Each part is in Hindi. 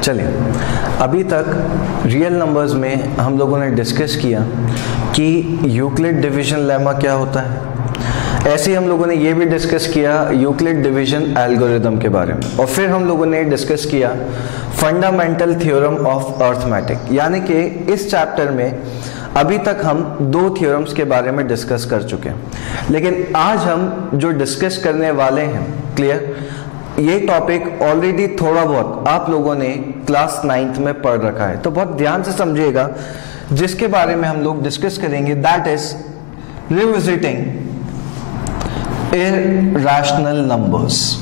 चलिए, अभी तक रियल नंबर्स में हम लोगों ने डिस्कस किया कि यूक्लिड डिवीजन लेमा क्या होता है। ऐसे ही हम लोगों ने ये भी डिस्कस किया यूक्लिड डिवीजन एल्गोरिदम के बारे में, और फिर हम लोगों ने डिस्कस किया फंडामेंटल थ्योरम ऑफ अर्थमेटिक। यानी कि इस चैप्टर में अभी तक हम दो थ्योरम्स के बारे में डिस्कस कर चुके हैं, लेकिन आज हम जो डिस्कस करने वाले हैं, क्लियर, ये टॉपिक ऑलरेडी थोड़ा बहुत आप लोगों ने क्लास 9th में पढ़ रखा है, तो बहुत ध्यान से समझिएगा। जिसके बारे में हम लोग डिस्कस करेंगे that is revisiting irrational numbers,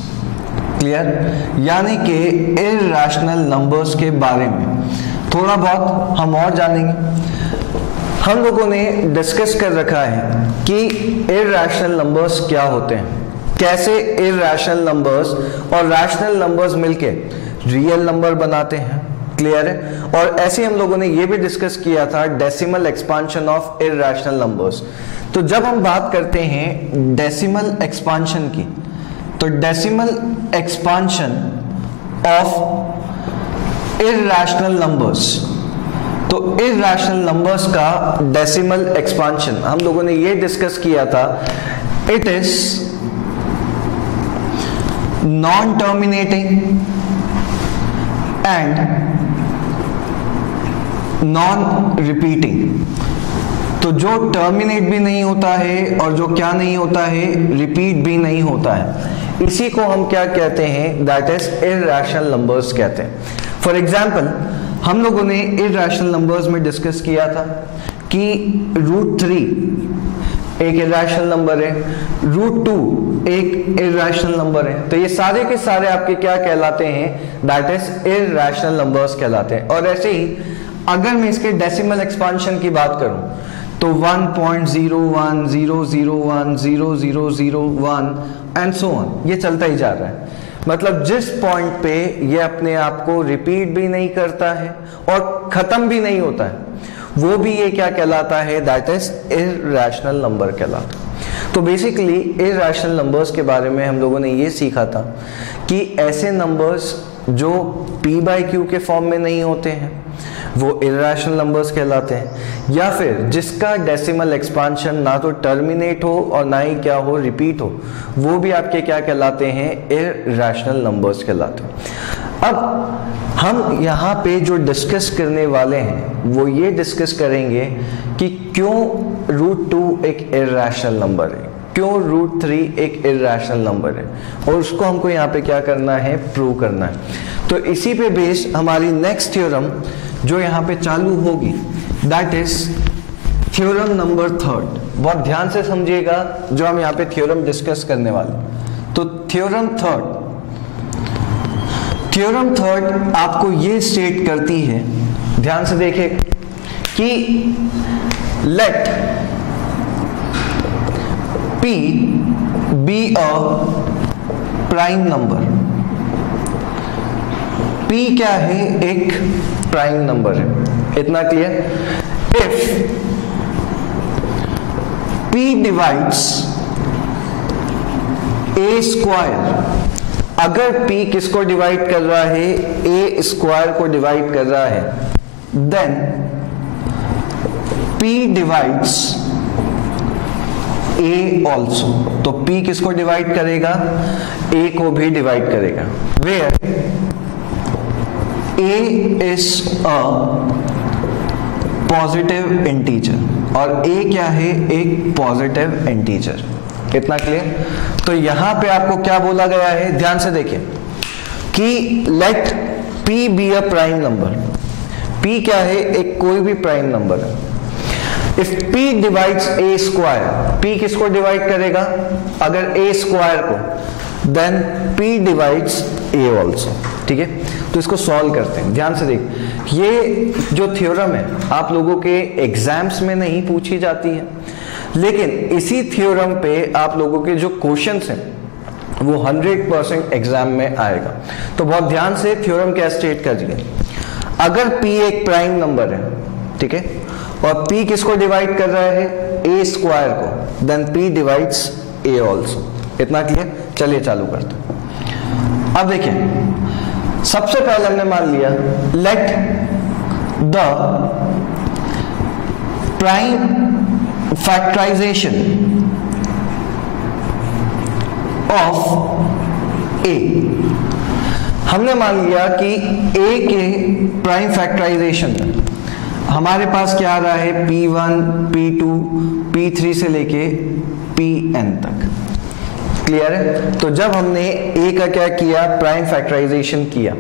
clear. यानी कि इरैशनल नंबर्स के बारे में थोड़ा बहुत हम और जानेंगे। हम लोगों ने डिस्कस कर रखा है कि इरैशनल नंबर्स क्या होते हैं, कैसे इरैशनल नंबर्स और रैशनल नंबर्स मिलके रियल नंबर बनाते हैं, क्लियर है। और ऐसे हम लोगों ने ये भी डिस्कस किया था decimal expansion of irrational numbers. तो जब हम बात करते हैं डेसिमल एक्सपांशन की, तो decimal expansion of irrational numbers, तो इरैशनल नंबर्स का डेसिमल एक्सपांशन हम लोगों ने ये डिस्कस किया था, it is non terminating and non repeating. तो जो टर्मिनेट भी नहीं होता है और जो क्या नहीं होता है, रिपीट भी नहीं होता है, इसी को हम क्या कहते हैं, दैट इज इरैशनल नंबर्स कहते हैं। फॉर एग्जाम्पल हम लोगों ने इरैशनल नंबर्स में डिस्कस किया था कि √3 एक इरैशनल नंबर है, √2 एक इरैशनल नंबर है। तो ये सारे के सारे आपके क्या कहलाते हैं, दैट इज इरैशनल नंबर्स कहलाते हैं। और ऐसे ही अगर मैं इसके डेसिमल एक्सपांशन की बात करूं तो 1.01 001 0001 एंड सो ऑन, ये चलता ही जा रहा है। मतलब जिस पॉइंट पे ये अपने आप को रिपीट भी नहीं करता है और खत्म भी नहीं होता है, वो भी ये क्या कहलाता है, दैट इज इरैशनल नंबर कहलाता है। तो बेसिकली इरैशनल नंबर्स के बारे में हम लोगों ने ये सीखा था कि ऐसे नंबर्स जो p/q के फॉर्म में नहीं होते हैं वो इरैशनल नंबर्स कहलाते हैं, या फिर जिसका डेसिमल एक्सपांशन ना तो टर्मिनेट हो और ना ही क्या हो, रिपीट हो, वो भी आपके क्या कहलाते हैं, इरैशनल नंबर्स कहलाते हैं। अब हम यहाँ पे जो डिस्कस करने वाले हैं वो ये डिस्कस करेंगे कि क्यों √2 एक इरैशनल नंबर है, क्यों √3 एक इरैशनल नंबर है, और उसको हमको यहाँ पे क्या करना है, प्रूव करना है। तो इसी पे बेस्ड हमारी नेक्स्ट थ्योरम जो यहाँ पे चालू होगी, दैट इज थ्योरम नंबर 3। बहुत ध्यान से समझिएगा जो हम यहाँ पे थ्योरम डिस्कस करने वाले। तो थ्योरम 3 आपको ये स्टेट करती है, ध्यान से देखिए, कि let p be a prime number. p क्या है, एक प्राइम नंबर है, इतना clear. If p divides a square, अगर p किसको डिवाइड कर रहा है, a स्क्वायर को डिवाइड कर रहा है, then p divides a also. तो p किसको डिवाइड करेगा, a को भी डिवाइड करेगा, where a is a positive integer, और a क्या है, एक पॉजिटिव इंटीजर, इतना क्लियर। तो यहां पे आपको क्या बोला गया है, ध्यान से देखिए, कि let p be a prime number. p क्या है, एक कोई भी प्राइम नंबर है। If p divides a square, p किसको डिवाइड करेगा, अगर a स्क्वायर को, then p divides a also, ठीक है। तो इसको सॉल्व करते हैं, ध्यान से देख। ये जो थ्योरम है आप लोगों के एग्जाम्स में नहीं पूछी जाती है, लेकिन इसी थ्योरम पे आप लोगों के जो क्वेश्चंस हैं वो 100% एग्जाम में आएगा। तो बहुत ध्यान से थ्योरम क्या स्टेट कर दिया, अगर p एक प्राइम नंबर है, ठीक है, और p किसको डिवाइड कर रहा है, a स्क्वायर को, then p divides a also, इतना क्लियर। चलिए चालू करते हैं। अब देखिए सबसे पहले हमने मान लिया let the prime factorization of a, हमने मान लिया कि ए के प्राइम फैक्टराइजेशन हमारे पास क्या आ रहा है, P1, P2, P3 से लेके Pn तक। क्लियर है? तो जब हमने ए का क्या किया, प्राइम फैक्टराइजेशन किया,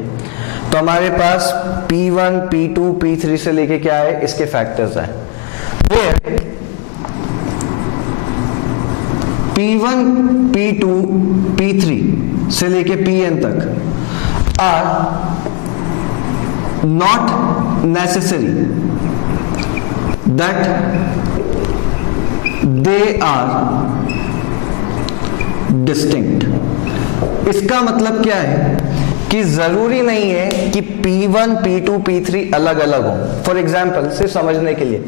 तो हमारे पास P1, P2, P3 से लेके क्या है, इसके फैक्टर्स है। P1, P2, P3 से लेके Pn तक are not necessary that they are distinct. इसका मतलब क्या है कि जरूरी नहीं है कि P1, P2, P3 अलग अलग हो। फॉर एग्जाम्पल, सिर्फ समझने के लिए,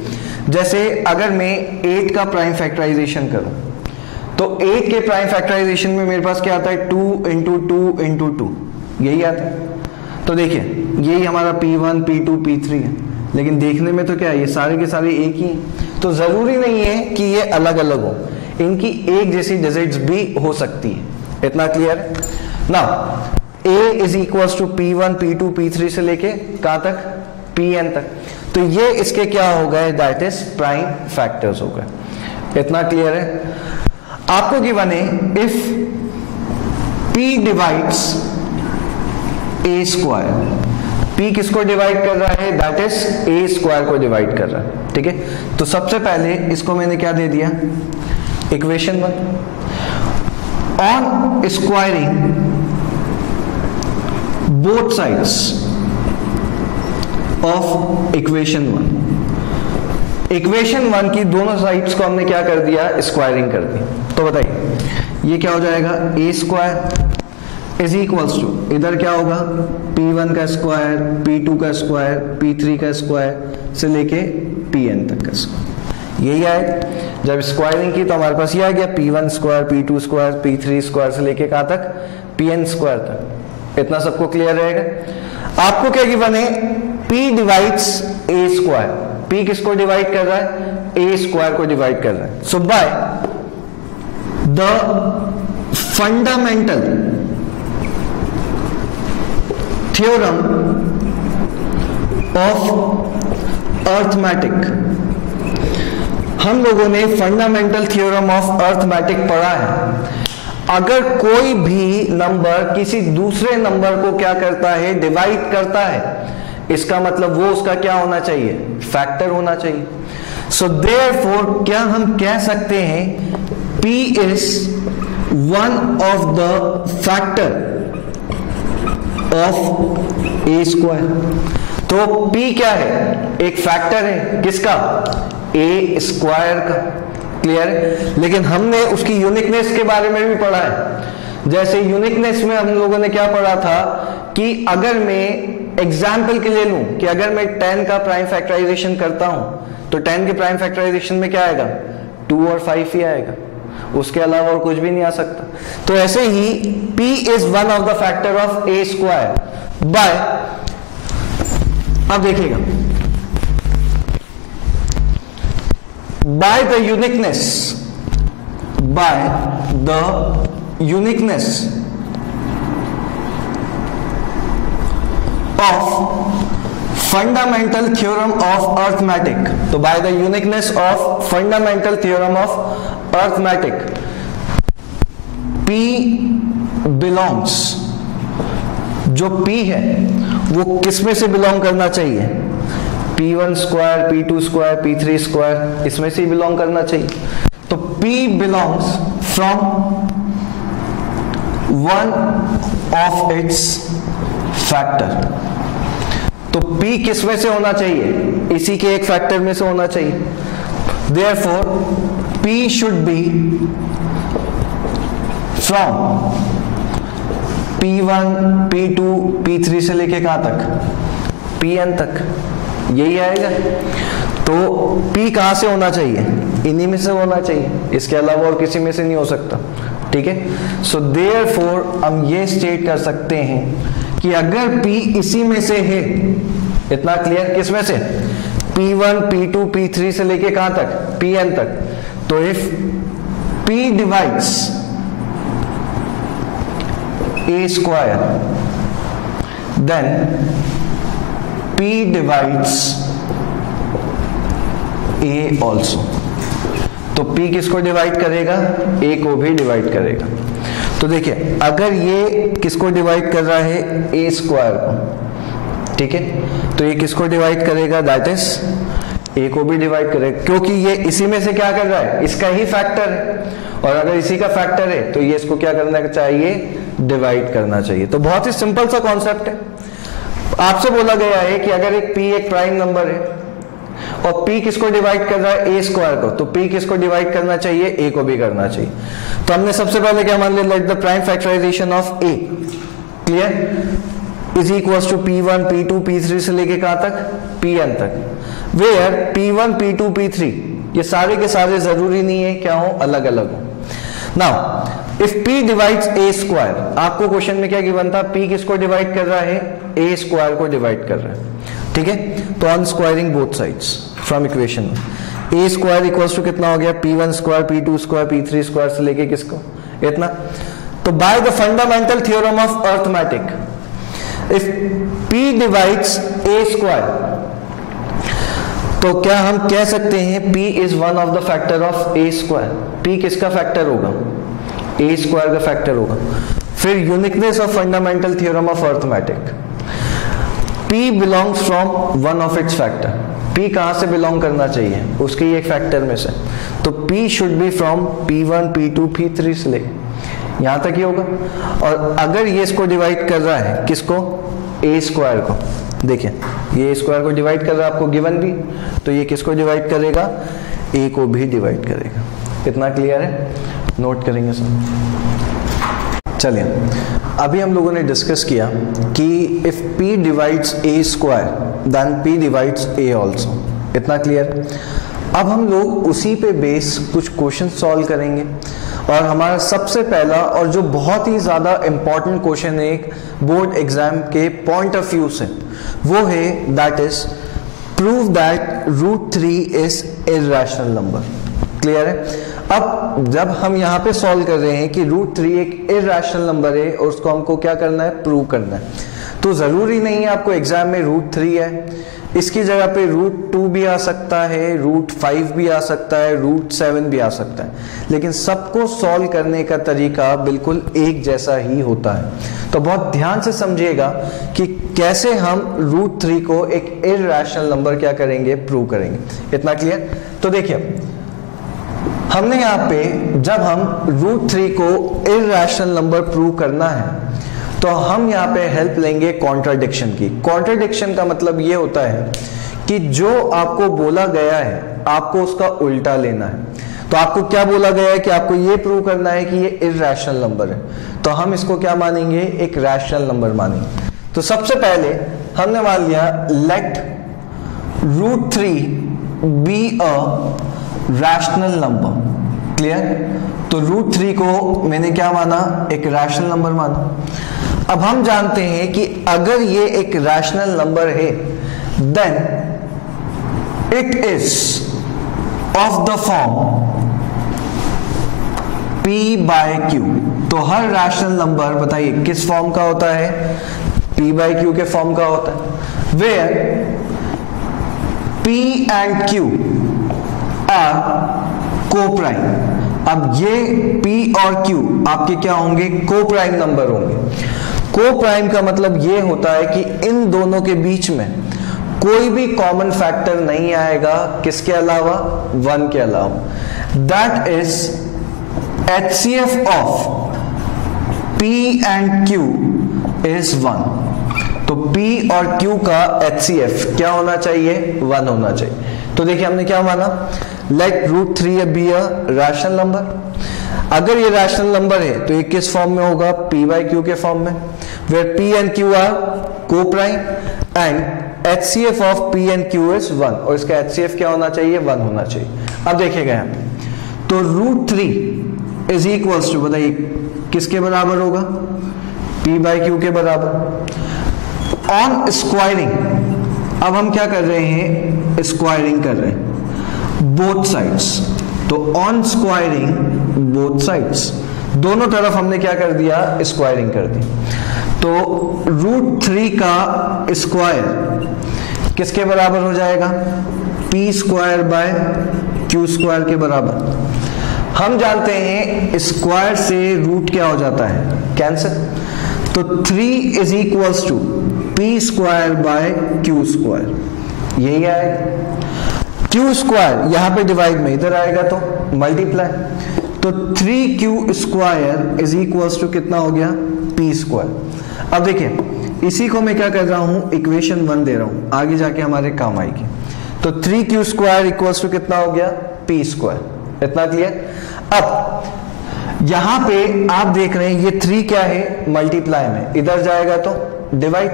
जैसे अगर मैं 8 का प्राइम फैक्टराइजेशन करूं, तो 8 के प्राइम फैक्टराइजेशन में मेरे पास क्या आता है, 2 इंटू 2 इंटू 2, यही आता है। तो देखिए, यही हमारा P1, P2, P3 है, लेकिन देखने में तो क्या है, ये सारे के सारे एक ही हैं। तो जरूरी नहीं है कि ये अलग अलग हो, इनकी एक जैसी डिजिट्स भी हो सकती है। इतना क्लियर है ना? A is equals to P1, P2, P3 से लेके कहां तक, Pn तक। तो ये इसके क्या हो गए, दैट इज प्राइम फैक्टर्स हो गए। इतना क्लियर है? आपको गिवन है if P divides A square, P किसको डिवाइड कर रहा है, दैट इज A स्क्वायर को डिवाइड कर रहा है। ठीक है? तो सबसे पहले इसको मैंने क्या दे दिया, equation 1। On squaring both sides of equation 1, equation 1 की दोनों साइड्स को हमने क्या कर दिया, स्क्वायरिंग कर दी। तो बताइए ये क्या हो जाएगा, A square is equals to, इधर क्या होगा, P1 का स्क्वायर, P2 का स्क्वायर, P3 का स्क्वायर से लेके Pn तक का स्क्वायर, यही आए। जब स्क्वायरिंग की तो हमारे पास ये आ गया P1 square, P2 square, P3 square से लेके कहां तक, Pn स्क्वायर तक। इतना सबको क्लियर रहेगा? आपको क्या गिवन है, P divides A square, P किसको डिवाइड कर रहा है, A स्क्वायर को डिवाइड कर रहा है। So by the fundamental theorem of arithmetic, हम लोगों ने फंडामेंटल थ्योरम ऑफ अर्थमेटिक पढ़ा है। अगर कोई भी नंबर किसी दूसरे नंबर को क्या करता है, डिवाइड करता है, इसका मतलब वो उसका क्या होना चाहिए, फैक्टर होना चाहिए। सो देयरफॉर क्या हम कह सकते हैं, P is one of the factor of A square. तो P क्या है, एक फैक्टर है, किसका, A स्क्वायर का। क्लियर है? लेकिन हमने उसकी यूनिकनेस के बारे में भी पढ़ा है। जैसे यूनिकनेस में हम लोगों ने क्या पढ़ा था कि अगर मैं एग्जाम्पल के लिए लूं कि अगर मैं 10 का प्राइम फैक्टराइजेशन करता हूं तो 10 के प्राइम फैक्टराइजेशन में क्या आएगा, 2 और 5 ही आएगा, उसके अलावा और कुछ भी नहीं आ सकता। तो ऐसे ही P is one of the factor of A square by, अब देखिएगा, by the uniqueness of fundamental theorem of arithmetic, तो by the uniqueness of fundamental theorem of arithmetic, P belongs, जो P है वो किसमें से बिलोंग करना चाहिए, P1 square, P2 square, P3 square, इसमें से ही बिलोंग करना चाहिए। तो P belongs from one of its factor. तो P किस में से होना चाहिए, इसी के एक फैक्टर में से होना चाहिए। Therefore P should be from P1, P2, P3 से लेके कहां तक, Pn तक, यही आएगा। तो P कहां से होना चाहिए, इन्हीं में से होना चाहिए, इसके अलावा और किसी में से नहीं हो सकता। ठीक है? सो देयरफॉर हम ये स्टेट कर सकते हैं कि अगर P इसी में से है, इतना क्लियर, किस में से, P1 P2 P3 से लेके कहां तक, Pn तक, तो if P divides A square then P divides A also. तो P किसको डिवाइड करेगा, A को भी डिवाइड करेगा। तो देखिए अगर ये किसको डिवाइड कर रहा है, A स्क्वायर को, ठीक है, तो ये किसको डिवाइड करेगा, दैट इज A को भी डिवाइड करेगा, क्योंकि ये इसी में से क्या कर रहा है, इसका ही फैक्टर है, और अगर इसी का फैक्टर है तो ये इसको क्या करना चाहिए, डिवाइड करना चाहिए। तो बहुत ही सिंपल सा कॉन्सेप्ट है। आपसे बोला गया है कि अगर एक P एक प्राइम नंबर है और P किसको डिवाइड कर रहा है, A स्क्वायर को, तो P किसको डिवाइड करना चाहिए, A को भी करना चाहिए। तो हमने सबसे पहले क्या मान लिया, let the prime factorization of A clear is equals to P1 P2 P3 से लेके कहां तक, Pn तक, वेयर P1 P2 P3 ये सारे के सारे जरूरी नहीं है क्या हो, अलग अलग हो। Now if P divides A square, आपको क्वेश्चन में क्या गिवन था, P किसको डिवाइड कर रहा है, A स्क्वायर को डिवाइड कर रहा है, ठीक है। तो on squaring both sides from equation, A square equals to कितना हो गया, P1 square P2 square P3 square से लेके किसको, इतना। तो bye the fundamental theorem of arithmetic, if P divides A square, तो क्या हम कह सकते हैं P is one of the factor of A square. P किसका फैक्टर होगा, A स्क्वायर का फैक्टर होगा। फिर uniqueness of fundamental theorem of arithmetic, P belongs from one of its factor. P कहां से बिलोंग करना चाहिए, उसके ही एक फैक्टर में से, तो P should be from P1 P2 P3 से लेके यहां तक ही होगा। और अगर ये इसको डिवाइड कर रहा है किसको, A स्क्वायर को, देखिए ये A स्क्वायर को डिवाइड कर रहा है आपको गिवन भी, तो ये किसको डिवाइड करेगा, A को भी डिवाइड करेगा। इतना क्लियर है, नोट करेंगे सब। चलिए अभी हम लोगों ने डिस्कस किया कि if P divides A square then P divides A also. इतना क्लियर। अब हम लोग उसी पे बेस कुछ क्वेश्चन सॉल्व करेंगे, और हमारा सबसे पहला और जो बहुत ही ज्यादा इंपॉर्टेंट क्वेश्चन है एक बोर्ड एग्जाम के पॉइंट ऑफ व्यू से, वो है that is prove that √3 is irrational number. Clear है। अब जब हम यहाँ पे सॉल्व कर रहे हैं कि √3 एक इर्रेशनल नंबर है और उसको हमको क्या करना है, प्रूव करना है, तो जरूरी नहीं है आपको एग्जाम में √3 है, इसकी जगह पे √2 भी आ सकता है, √5 भी आ सकता है, √7 भी आ सकता है, लेकिन सबको सॉल्व करने का तरीका बिल्कुल एक जैसा ही होता है। तो बहुत ध्यान से समझिएगा कि कैसे हम √3 को एक इर्रेशनल नंबर क्या करेंगे, प्रूव करेंगे। इतना क्लियर। तो देखिए हमने यहाँ पे जब हम √3 को इर्रेशनल नंबर प्रूव करना है तो हम यहाँ पे हेल्प लेंगे कॉन्ट्राडिक्शन की। कॉन्ट्राडिक्शन का मतलब ये होता है कि जो आपको बोला गया है आपको उसका उल्टा लेना है। तो आपको क्या बोला गया है कि आपको ये प्रूव करना है कि ये इर्रेशनल नंबर है, तो हम इसको क्या मानेंगे, एक रैशनल नंबर मानेंगे। तो सबसे पहले हमने मान लिया let √3 be a rational number. Clear. तो √3 को मैंने क्या माना, एक रैशनल नंबर माना। अब हम जानते हैं कि अगर ये एक रैशनल नंबर है then it is of the form P/Q। तो हर रैशनल नंबर बताइए किस फॉर्म का होता है, P/Q के फॉर्म का होता है, where P and Q are coprime. अब ये P और Q आपके क्या होंगे, को-प्राइम नंबर होंगे। को-प्राइम का मतलब ये होता है कि इन दोनों के बीच में कोई भी कॉमन फैक्टर नहीं आएगा, किसके अलावा, 1 के अलावा। That is HCF of P and Q is 1। तो P और Q का HCF क्या होना चाहिए, 1 होना चाहिए। तो देखिए हमने क्या माना, let √3 be a rational number. अगर ये रैशनल नंबर है तो ये किस फॉर्म में होगा, P/Q के फॉर्म में, where P and Q are coprime and HCF of P and Q is 1, और इसका HCF क्या होना चाहिए, 1 होना चाहिए। अब देखिएगा यहाँ पे, तो √3 इज इक्वल्स टू, बताइए किसके बराबर होगा, P/Q के बराबर। ऑन स्क्वायरिंग, अब हम क्या कर रहे हैं, स्क्वायरिंग कर रहे हैं बोथ साइड्स। तो ऑन स्क्वायरिंग बोथ साइड्स, दोनों तरफ हमने क्या कर दिया, स्क्वायरिंग कर दी। तो √3 का स्क्वायर किसके बराबर हो जाएगा, p square by q square के बराबर। हम जानते हैं स्क्वायर से रूट क्या हो जाता है, कैंसिल। तो 3 is equals to p square by q square, यही आएगा। q स्क्वायर यहां पे डिवाइड में इधर आएगा तो मल्टीप्लाई, तो 3q square is equals to कितना हो गया, p स्क्वायर। अब देखिए इसी को मैं क्या कर रहा हूं, इक्वेशन 1 दे रहा हूं, आगे जाके हमारे काम आएगी। तो 3q स्क्वायर इक्वल्स टू कितना हो गया, p स्क्वायर। इतना क्लियर। अब यहां पे आप देख रहे हैं ये 3 क्या है, मल्टीप्लाई में, इधर जाएगा तो डिवाइड।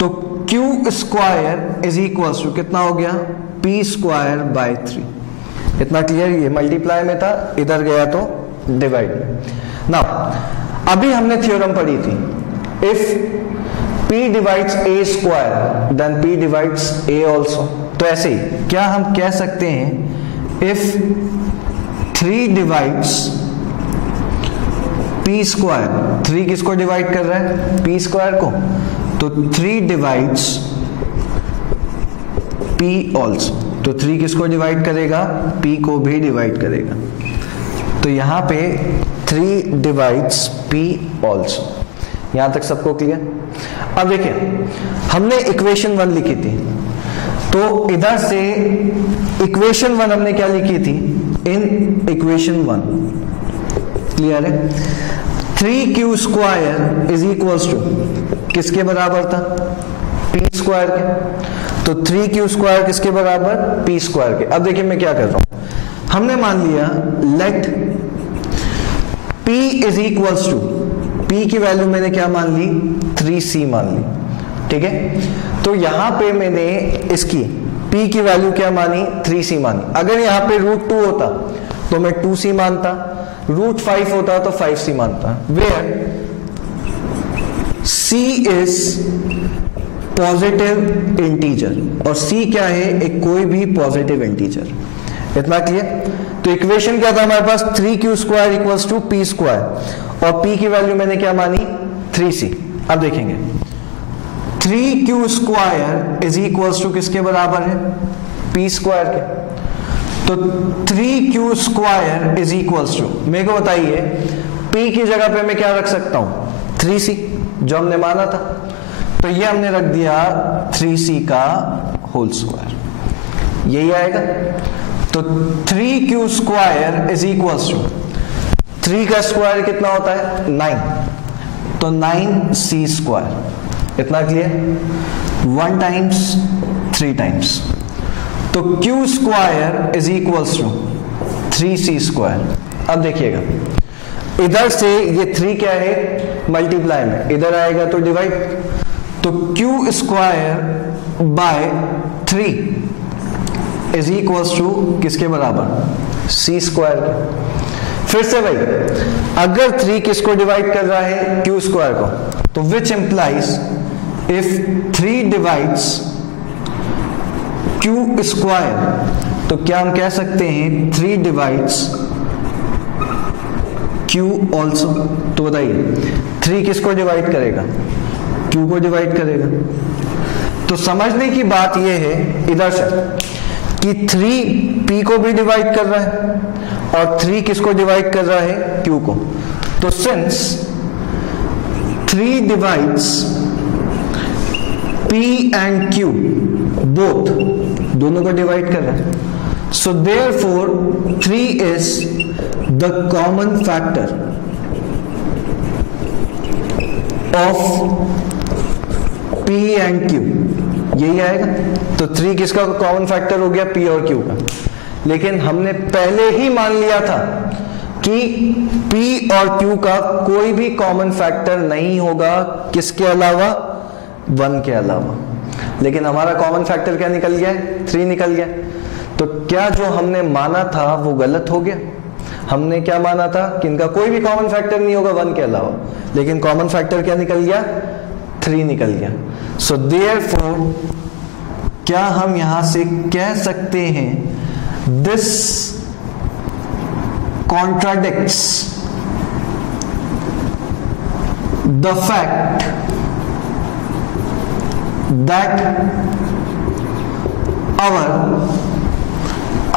तो q square is equals to कितना हो गया, p स्क्वायर बाय 3। इतना क्लियर। ये मल्टीप्लाई में था, इधर गया तो डिवाइड में। नाउ अभी हमने थ्योरम पढ़ी थी, if p divides a square then p divides a also. तो ऐसे ही क्या हम कह सकते हैं, इफ 3 डिवाइड्स p स्क्वायर, 3 किसको डिवाइड कर रहा है, p स्क्वायर को, तो 3 डिवाइड्स p ऑल्सो। तो 3 किसको डिवाइड करेगा, p को भी डिवाइड करेगा। तो यहां पे 3 डिवाइड्स p ऑल्सो। यहां तक सबको क्लियर। अब देखिए हमने इक्वेशन 1 लिखी थी, तो इधर से इक्वेशन 1 हमने क्या लिखी थी, इन इक्वेशन 1 क्लियर है। 3q square is equals to किसके बराबर था, p स्क्वायर के। तो 3q स्क्वायर किसके बराबर, p स्क्वायर के। अब देखिए मैं क्या कर रहा हूं, हमने मान लिया let p is equals to, p की वैल्यू मैंने क्या मान ली, 3c मान ली, ठीक है। तो यहां पे मैंने इसकी p की वैल्यू क्या मानी, 3c मानी। अगर यहां पे √2 होता तो मैं 2c मानता, √5 होता तो 5c मानता, where c is positive integer और c क्या है, एक कोई भी पॉजिटिव इंटीजर। इतना क्लियर। तो इक्वेशन क्या था हमारे पास, 3q square equals to p square और p की वैल्यू मैंने क्या मानी, 3c। अब देखेंगे 3q square is equals to किसके बराबर है, p स्क्वायर के। तो 3q square is equals to, मेरे को बताइए p की जगह पे मैं क्या रख सकता हूं, 3c जो हमने माना था। तो ये हमने रख दिया 3c का होल स्क्वायर, यही आएगा। तो 3q square is equals to 3 का स्क्वायर कितना होता है, 9, तो 9c स्क्वायर। इतना क्लियर। 1 टाइम्स 3 टाइम्स, तो q square is equals to 3c square. अब देखिएगा इधर से ये 3 क्या है, मल्टीप्लाई में, इधर आएगा तो डिवाइड। तो q square by 3 is equals to किसके बराबर, c स्क्वायर के। फिर से भाई अगर 3 किसको डिवाइड कर रहा है, q स्क्वायर को, तो which implies if 3 divides q square, तो क्या हम कह सकते हैं 3 डिवाइड्स q ऑल्सो। तो बताइए 3 किसको डिवाइड करेगा, q को डिवाइड करेगा। तो समझने की बात यह है इधर से कि 3 p को भी डिवाइड कर रहा है और 3 किसको डिवाइड कर रहा है, q को। तो since 3 divides p and q both, दोनों को डिवाइड कर रहा है, so therefore 3 is the common factor of p and q, यही आएगा। तो 3 किसका कॉमन फैक्टर हो गया, p और q का। लेकिन हमने पहले ही मान लिया था कि p और q का कोई भी कॉमन फैक्टर नहीं होगा, किसके अलावा, 1 के अलावा। लेकिन हमारा कॉमन फैक्टर क्या निकल गया, 3 निकल गया। तो क्या जो हमने माना था वो गलत हो गया। हमने क्या माना था कि इनका कोई भी कॉमन फैक्टर नहीं होगा 1 के अलावा, लेकिन कॉमन फैक्टर क्या निकल गया, 3 निकल गया। सो देयरफॉर क्या हम यहां से कह सकते हैं this contradicts the fact that our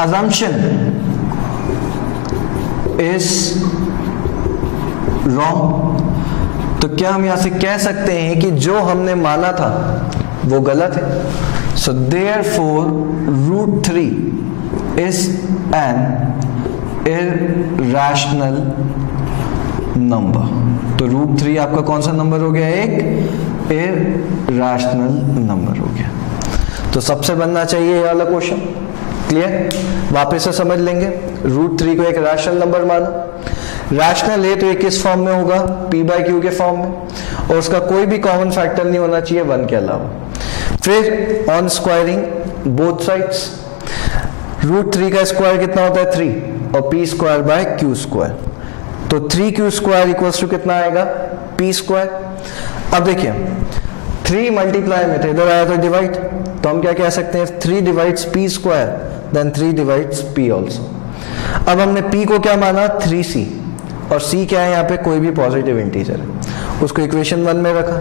assumption is wrong। तो क्या हम यहां से कह सकते हैं कि जो हमने माना था वो गलत है। सो therefore √3 is an irrational number। तो √3 आपका कौन सा नंबर हो गया? एक irrational नंबर हो गया। तो सबसे बनना चाहिए ये वाला क्वेश्चन। क्लियर? वापस से समझ लेंगे। √3 को एक रैशनल नंबर माना, रैशनल है तो ये किस फॉर्म में होगा? p/q के फॉर्म में, और उसका कोई भी कॉमन फैक्टर नहीं होना चाहिए 1 के अलावा। फिर ऑन स्क्वायरिंग बोथ साइड्स, √3 का स्क्वायर कितना होता है? 3, और p²/q²। तो 3q² इक्वल्स टू कितना आएगा? p²। अब देखिए 3 मल्टीप्लाई में थे, इधर आया था डिवाइड, तो हम क्या कह सकते हैं? 3 divides p², then 3 divides p also. अब हमने p को क्या माना? 3c, और c क्या है यहाँ पे? कोई भी पॉजिटिव इंटीजर है, उसको इक्वेशन 1 में रखा।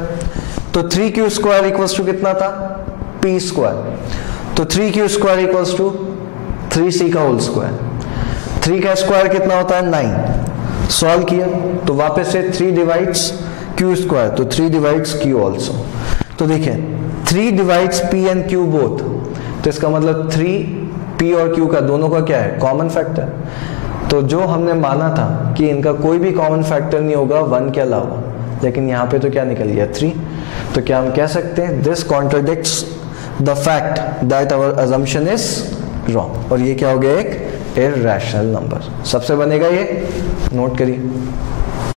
तो 3q² इक्वल्स टू कितना था? p²। तो 3q² इक्वल्स टू 3c का होल स्क्वायर। 3 का स्क्वायर कितना होता है? 9। सॉल्व किया तो वापस से 3 डिवाइड्स q², तो 3 डिवाइड्स q ऑल्सो। तो देखिए 3 divides p and q both, तो इसका मतलब 3 p और q का दोनों का क्या है? Common factor. तो जो हमने माना था कि इनका कोई भी कॉमन फैक्टर नहीं होगा 1 के अलावा, लेकिन यहाँ पे तो क्या निकल गया? 3। तो क्या हम कह सकते हैं this contradicts the fact that our assumption is wrong, और ये क्या हो गया? एक इरैशनल नंबर। सबसे बनेगा ये, नोट करिए।